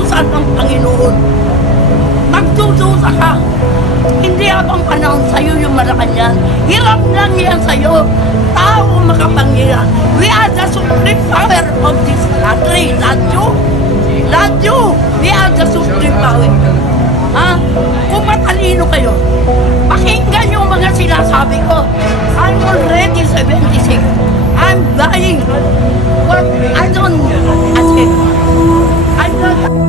pagdudusa ng Panginoon. Magdudusa ka. Hindi habang panahon sa'yo yung Malacanang. Hiram lang yan sa'yo. Tao makapangyarihan. We are the supreme power of this country. Not you. Not you. We are the supreme power. Ha? Kung matalino kayo, pakinggan yung mga sinasabi ko. I'm already 76. I'm dying. What? I don't, I said, I'm not